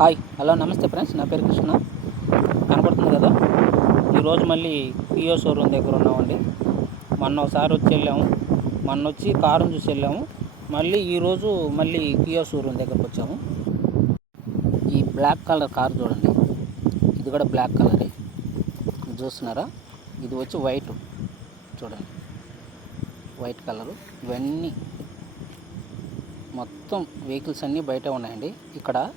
Hi hello నమస్తే friends. నా పేరు కృష్ణ. కనపడుతుంది కదా? ఈరోజు మళ్ళీ పియో షోరూమ్ దగ్గర ఉన్నామండి. మొన్న ఒకసారి వచ్చి వెళ్ళాము. మొన్న వచ్చి కారుని చూసి వెళ్ళాము. మళ్ళీ ఈరోజు మళ్ళీ పియో షోరూమ్ దగ్గరకు వచ్చాము. ఈ బ్లాక్ కలర్ కార్ చూడండి. ఇది కూడా బ్లాక్ కలరే. చూస్తున్నారా? ఇది వచ్చి వైట్. చూడండి. White colour. ఇవన్నీ మొత్తం వెహికల్స్ అన్నీ బయట ఉన్నాయండి. ఇక్కడ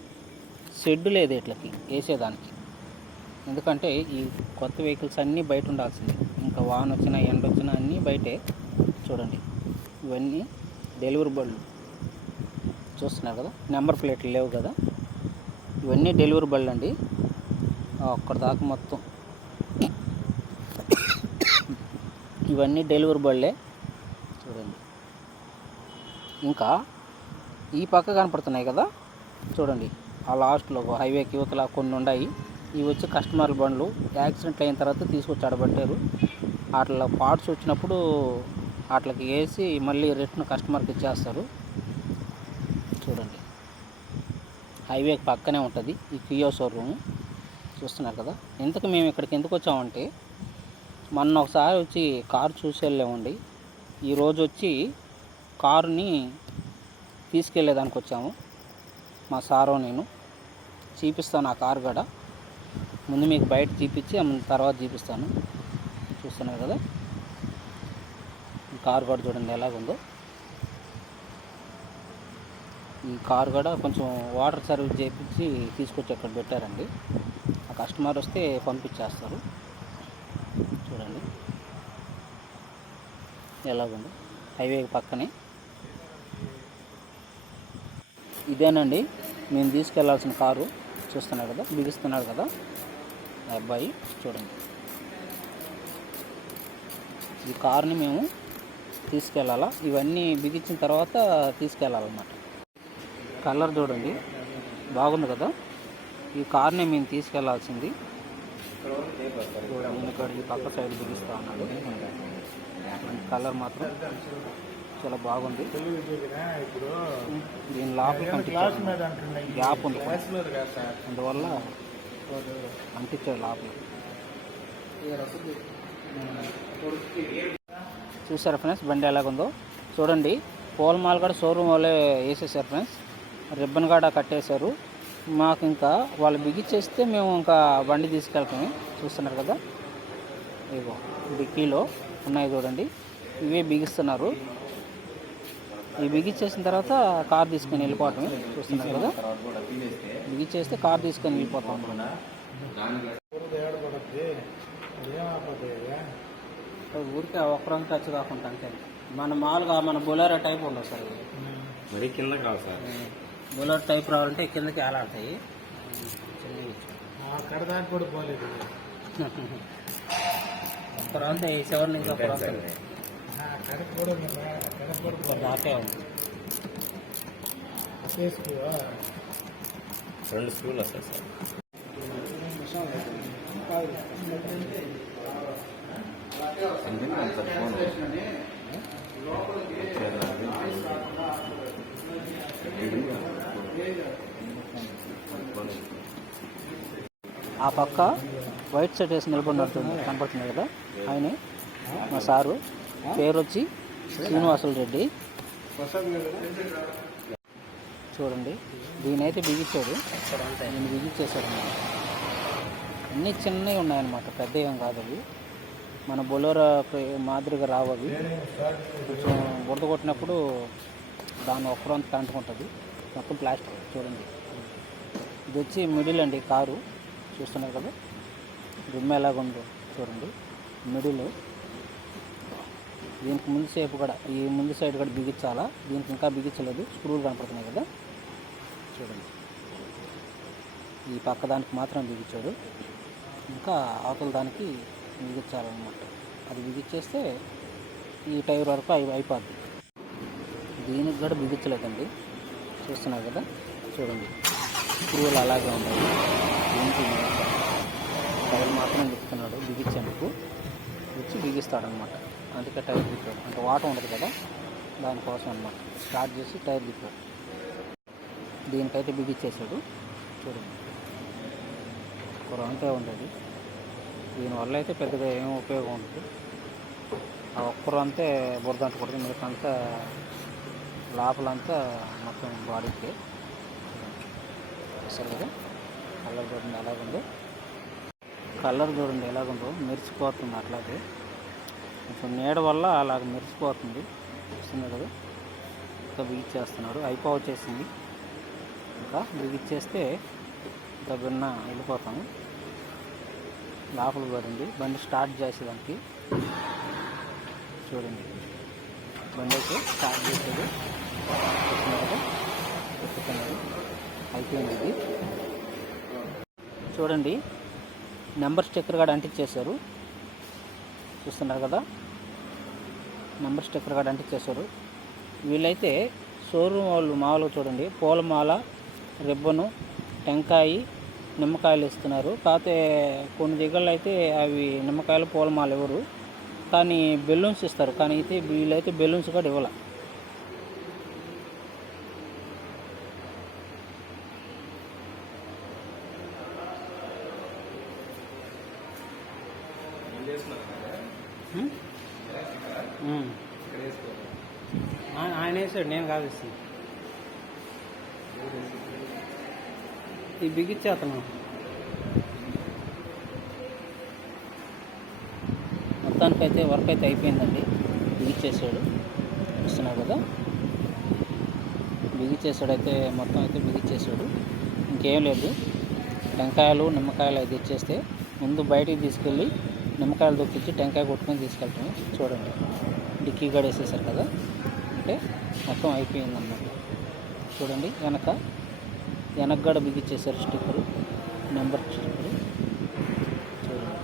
షెడ్ లేదు ఇట్లకి వేసేదానికి. ఎందుకంటే ఈ కొత్త వెహికల్స్ అన్నీ బయట ఉండాల్సింది. ఇంకా వాన వచ్చినా ఎండ వచ్చినా అన్నీ బయటే. చూడండి ఇవన్నీ డెలివరీ బళ్ళు చూస్తున్నారు కదా నెంబర్ ప్లేట్లు లేవు కదా. ఇవన్నీ డెలివరీ బళ్ళు అండి. అక్కడ దాకా మొత్తం. ఇవన్నీ డెలివరీ బళ్ళే చూడండి. ఇంకా ఈ పక్క కనపడుతున్నాయి కదా. చూడండి. ఆ లాస్ట్లో హైవేకి యువతల కొన్ని ఉన్నాయి ఇవి వచ్చి కస్టమర్ బండ్లు యాక్సిడెంట్ అయిన తర్వాత తీసుకొచ్చి ఆడబట్టారు. వాటిలో పార్ట్స్ వచ్చినప్పుడు వాటికి వేసి మళ్ళీ రిటర్న్ కస్టమర్కి ఇచ్చేస్తారు. చూడండి. హైవేకి పక్కనే ఉంటుంది. ఈ కియో షోరూమ్ చూస్తున్నారు కదా. ఇంతకు మేము ఇక్కడికి ఎందుకు వచ్చామంటే మొన్న ఒకసారి వచ్చి కారు చూసి వెళ్ళామండి. ఈరోజు వచ్చి కారుని తీసుకెళ్ళేదానికి వచ్చాము. మా సారో నేను చూపిస్తాను ఆ కారు కూడా. ముందు మీకు బయట చూపించి తర్వాత చూపిస్తాను. చూస్తున్నారు కదా? ఈ కారు కూడా చూడండి ఎలాగుందో. ఈ కారు కూడా కొంచెం వాటర్ సర్వీస్ చేయించి తీసుకొచ్చి అక్కడ పెట్టారండి. ఆ కస్టమర్ వస్తే పంపించేస్తారు. చూడండి. ఎలాగుందో? హైవే పక్కనే. ఇదేనండి. మేము తీసుకెళ్ళాల్సిన కారు. చూస్తున్నాడు కదా బిగిస్తున్నాడు కదా. అబ్బాయి చూడండి. ఈ కారుని మేము తీసుకెళ్ళాలా ఇవన్నీ బిగించిన తర్వాత తీసుకెళ్ళాలన్నమాట కలర్ చూడండి. బాగుంది కదా? ఈ కార్ని మేము తీసుకెళ్ళాల్సింది. ఇక్కడ ఈ పక్క సైడ్ బిగిస్తా ఉన్నాడు కలర్ మాత్రం చాలా బాగుంది. దీని లోపల గ్యాప్ ఉంది. అందువల్ల అంటించాడు లోపల. చూసారా ఫ్రెండ్స్ బండి ఎలాగుందో? చూడండి. పోల్మాల్ కూడా షోరూమ్ వాళ్ళే వేసేసారు ఫ్రెండ్స్ రిబ్బన్ కూడా కట్టేశారు. మాకు ఇంకా వాళ్ళు బిగిచ్చేస్తే మేము ఇంకా బండి తీసుకెళ్తాము చూస్తున్నారు కదా? ఇగో డిక్కీలో ఉన్నాయి చూడండి. ఇవే బిగిస్తున్నారు. ఇవి బిగిచ్చేసిన తర్వాత కార్ తీసుకొని వెళ్ళిపోవటం చూస్తున్నారు కదా. బిగిచ్చేస్తే కార్ తీసుకొని వెళ్ళిపోతాం. ఊరికే ఒక్కరం ఖర్చు కాకుండా అంతే. మన మామూలుగా మన బొలేరో టైప్ ఉండదు సార్ మరి కింద కాదు సార్. బొలేరో టైప్ రావాలంటే కిందకి పోలేదు. ఒక రాంత ఈ సెవెన్ నుంచి ఒక రెండు స్కూల్ వస్తాయి సార్. ఆ పక్క వైట్ షర్ట్ వేసి నిలబడినట్టుంది కనపడుతుంది కదా? ఆయనే మా సారు. పేరు వచ్చి శ్రీనివాసులు రెడ్డి. చూడండి దీనైతే బిగించాడు దీన్ని బిగించేశాడు అన్నమాట అన్నీ చిన్నవి ఉన్నాయన్నమాట పెద్ద ఏం కాదు అవి మన బొలోరా మాదిరిగా రావవి. కొంచెం బురద కొట్టినప్పుడు దాని ఒక్కరంత తాంటుకుంటుంది మొత్తం ప్లాస్టిక్ చూడండి. ఇది వచ్చి మిడిల్ అండి కారు. చూస్తున్నారు కదా? రిమ్ ఎలాగుందో చూడండి. మిడిల్. దీనికి ముందు సేపు కూడా ఈ ముందు సైడ్ కూడా బిగించాలా? దీనికి ఇంకా బిగించలేదు. స్క్రూలు కనపడుతున్నాయి కదా? చూడండి. ఈ పక్క దానికి మాత్రం బిగించాడు. ఇంకా అవతల దానికి బిగించాలన్నమాట. అది బిగించేస్తే ఈ టైర్ వరకు అయి అయిపోద్ది. దీనికి కూడా బిగించలేదండి. చూస్తున్నారు కదా? చూడండి. స్క్రూలు అలాగే ఉన్నాయి. దీనికి టైర్ మాత్రం బిగుతున్నాడు. బిగించేందుకు. వచ్చి బిగిస్తాడనమాట అందుకే టైర్ తిప్పాడు అంటే వాటర్ ఉండదు కదా దానికోసం అనమాట స్టార్ట్ చేసి టైర్ తిప్పాడు దీనికైతే బిగించేసాడు చూడండి. కూర అంతే ఉండదు దీనివల్ల అయితే పెద్దగా ఏం ఉపయోగం ఉండదు. ఆ ఒక్కరు అంతే బురద అంటకూడదు మిగతా అంతా లోపలంతా మొత్తం బాడీకి. అసలు కదా కలర్ చూడండి ఎలాగుందో. కలర్ చూడండి ఎలాగుందో. మెరిచిపోతుంది అట్లాగే. కొంచెం నీడ వల్ల అలాగ మెరిసిపోతుంది. చూస్తున్నారు కదా? ఇంకా బిగిచ్చేస్తున్నారు. అయిపో వచ్చేసింది. ఇంకా బిగిచ్చేస్తే ఇంకా భిన్న వెళ్ళిపోతాము. లోపల పడింది బండి స్టార్ట్ చేసేదానికి చూడండి. బండి అయితే స్టార్ట్ చేసేది. వస్తుంది అయిపోయింది ఇది. చూడండి. నెంబర్ స్టిక్కర్ కూడా అంటించేశారు చూస్తున్నారు కదా? నెంబర్ స్టిక్కర్ కూడా అంటించేశారు వీళ్ళైతే షోరూమ్ వాళ్ళు మామూలుగా చూడండి. పూలమాల రిబ్బను టెంకాయి నిమ్మకాయలు ఇస్తున్నారు. కాకపోతే కొన్ని దగ్గరలో అయితే అవి నిమ్మకాయలు పూలమాల ఇవ్వరు కానీ బెలూన్స్ ఇస్తారు. కానీ అయితే వీళ్ళైతే బెలూన్స్ కూడా ఇవ్వాలి. ఆయన వేసాడు నేను కాదు ఇస్తాను ఈ బిగిచ్చే అతను మొత్తానికైతే వర్క్ అయితే అయిపోయిందండి. బిగిచ్చేసాడు చూస్తున్నారు కదా? బిగిచ్చేసాడైతే మొత్తం అయితే బిగిచ్చేసాడు ఇంకేం లేదు. టెంకాయలు నిమ్మకాయలు అయితే ఇచ్చేస్తే ముందు బయటికి తీసుకెళ్ళి నిమ్మకాయలు దొక్కించి టెంకాయ కొట్టుకొని తీసుకెళ్తాము. చూడండి. డిక్కీ గడేసేసారు కదా? అంటే మొత్తం అయిపోయిందన్నమాట. చూడండి వెనక వెనకగడ బిగించేశారు స్టిక్కరు నెంబర్ స్టిక్కరు. చూడండి.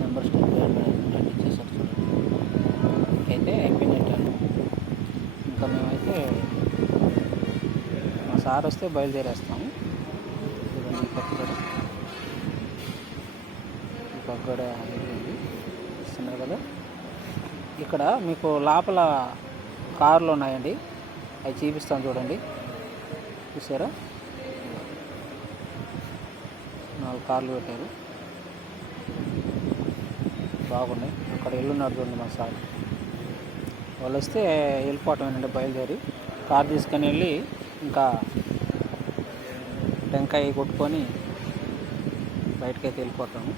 నెంబర్ స్టిక్కర్ అంటించేసారు చూడండి. అయితే అయిపోయినట్టు. ఇంకా మేమైతే మా సార్ వస్తే బయలుదేరేస్తాము చూడండి ఈ పక్క కూడా ఈ ఇస్తున్నారు కదా. ఇక్కడ మీకు లోపల కార్లు ఉన్నాయండి. అవి చూపిస్తాను చూడండి. చూసారా? నాలుగు కార్లు పెట్టారు. బాగున్నాయి. అక్కడ ఎల్లున్నారు చూడండి మా సార్. వాళ్ళు వస్తే వెళ్ళిపోవటమేనండి బయలుదేరి కార్ తీసుకొని వెళ్ళి ఇంకా టెంకాయ కొట్టుకొని బయటకైతే వెళ్ళిపోతాము.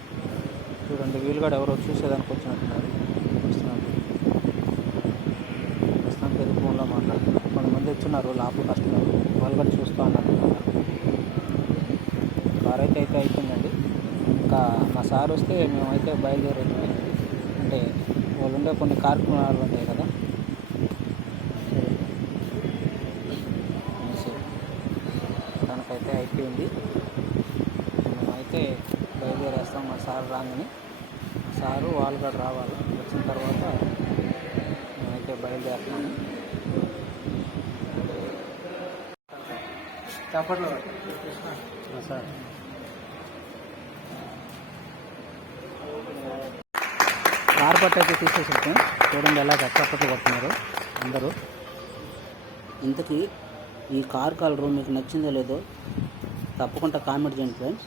చూడండి వీలు కూడా ఎవరో చూసేదానికి వచ్చినట్టున్నారు. వస్తున్నారు ప్రస్తుతానికి అయితే ఫోన్లో మాట్లాడుతున్నారు. కొంతమంది వచ్చున్నారు లాభ కస్టమర్ వాళ్ళు కూడా చూస్తూ ఉన్నారు. కార్ అయితే అయితే అయిపోయిందండి. ఇంకా మా సార్ వస్తే మేమైతే బయలుదేరేది అంటే వాళ్ళు ఉండే కొన్ని కార్యక్రమాలు ఉంటాయి కదా. దానికైతే అయిపోయింది. మేమైతే బయలుదేరేస్తాం మా సార్ రాగానే. సారు వాళ్ళు కూడా రావాలి. వచ్చిన తర్వాత మేమైతే బయలుదేరుతాము చప్పట్లో సార్. కార్ పట్టు అయితే తీసేసాం చూడండి ఎలా కష్టపట్టు కొడుతున్నారు అందరూ. ఇంతకీ ఈ కార్ కలరు మీకు నచ్చిందో లేదో తప్పకుండా కామెంట్ చేయండి ఫ్రెండ్స్.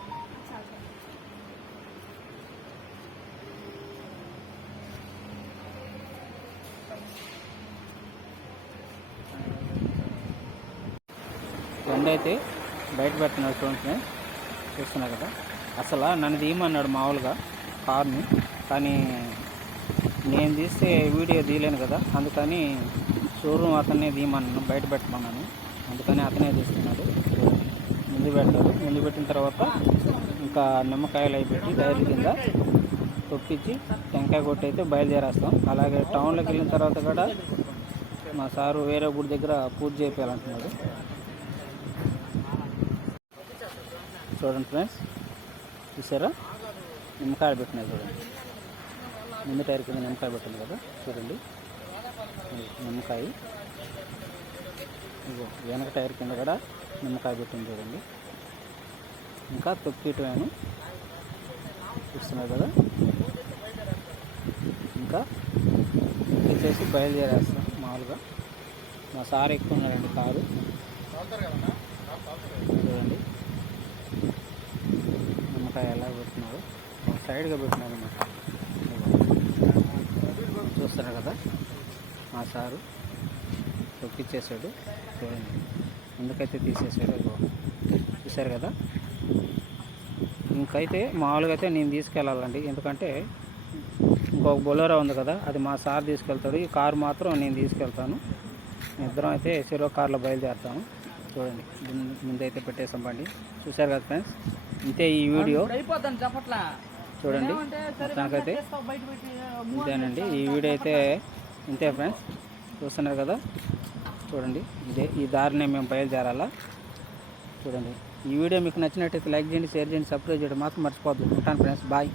బండి అయితే బయట పెట్టినాడు చూడండి ఫ్రెండ్స్. చూస్తున్నారు కదా. అసలు నన్ను తీయమన్నాడు మామూలుగా కార్ని. కానీ నేను తీస్తే వీడియో తీయలేను కదా. అందుకని షోరూమ్ అతనే తీయమన్నాను బయట పెట్టమన్నాను. అందుకని అతనే తీస్తున్నాడు. ముందు పెట్టాడు ముందు పెట్టిన తర్వాత ఇంకా నిమ్మకాయలు అవి పెట్టి డైరీ కింద తొక్కించి టెంకాయ కొట్టి అయితే బయలుదేరేస్తాం. అలాగే టౌన్లోకి వెళ్ళిన తర్వాత కూడా మా సారు వేరే గుడి దగ్గర పూజ చేయాలంటున్నాడు చూడండి ఫ్రెండ్స్. చూసారా? నిమ్మకాయ పెట్టినాయి చూడండి. నిమ్మ టైర్ కింద నిమ్మకాయ పెట్టింది కదా? చూడండి. నిమ్మకాయ. ఇగో వెనక టైర్ కింద కూడా నిమ్మకాయ పెట్టింది చూడండి. ఇంకా తొక్కిటమేను చూస్తున్నారు కదా? ఇంకా వచ్చేసి బయలుదేరేస్తాం మామూలుగా. మా సార్ ఎక్కువ ఉన్నారండి కారు. చూడండి. నిమ్మకాయ ఎలా పెడుతున్నారు సైడ్గా పెట్టినారు అన్నమాట. ఇదిగో. కదా మా సారు తొక్కిచ్చేసాడు చూడండి ఎందుకైతే తీసేసాడు చూసారు కదా? ఇంకైతే మామూలుగా అయితే నేను తీసుకెళ్ళాలండి. ఎందుకంటే ఇంకొక బొలోరా ఉంది కదా అది మా సార్ తీసుకెళ్తాడు. ఈ కారు మాత్రం నేను తీసుకెళ్తాను. ఇద్దరం అయితే సిరో కార్లో బయలుదేరుతాము. చూడండి. ముందు- ముందైతే పెట్టేసాం బండి చూశారు కదా ఫ్రెండ్స్? ఇంతే ఈ వీడియో. చూడండి. మొత్తానికైతే ఇంతేనండి ఈ వీడియో అయితే ఇంతే ఫ్రెండ్స్. చూస్తున్నారు కదా? చూడండి. ఇదే ఈ దారినే మేము బయలుదేరాలా? చూడండి. ఈ వీడియో మీకు నచ్చినట్టయితే లైక్ చేయండి షేర్ చేయండి సబ్స్క్రైబ్ చేయడం మాత్రం మర్చిపోద్దు ఉంటాను ఫ్రెండ్స్. బాయ్.